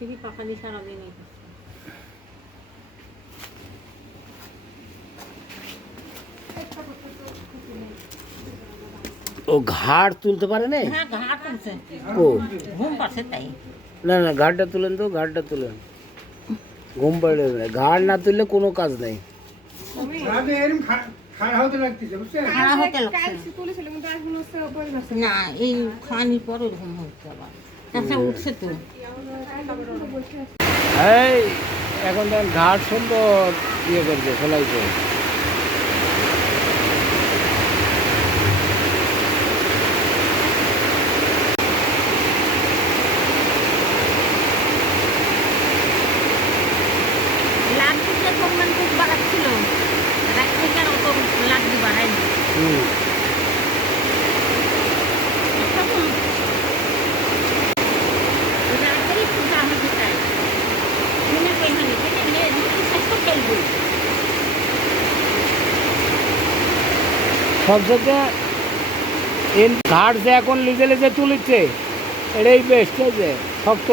মিস্ত্রি পাকানি সারাদিন এই করছে। ও ঘাড় তুলতে পারে না? হ্যাঁ ঘাট তুলছে, ও ঘুম পাচ্ছে তাই। না না, ঘাড়টা তুলেন তো, ঘাড়টা তুলেন। ঘুম পাড়ে ঘাড় না তুললে কোনো কাজ নেই। খাড়া হতে লাগছে না, এই খাওয়ানির পরে ঘুম হচ্ছে আবার, তাছাড়া উঠছে তো। এই এখন দেখ ঘাট সুন্দর ইয়ে করছে, ফেলাইছে। লাগি যে পরিমাণ খুব বাড়াচ্ছিল, রাত থেকে আর অত লাগি বাড়ায়নি। রাতেরই খুব দাম হতে চাই, দিনে পয়সানি দিনে স্বাস্থ্য খেলবো। সবচেয়ে ঘাট যে এখন লিজে লিজে তুলেছে, এটাই বেস্ট হয়েছে। শক্ত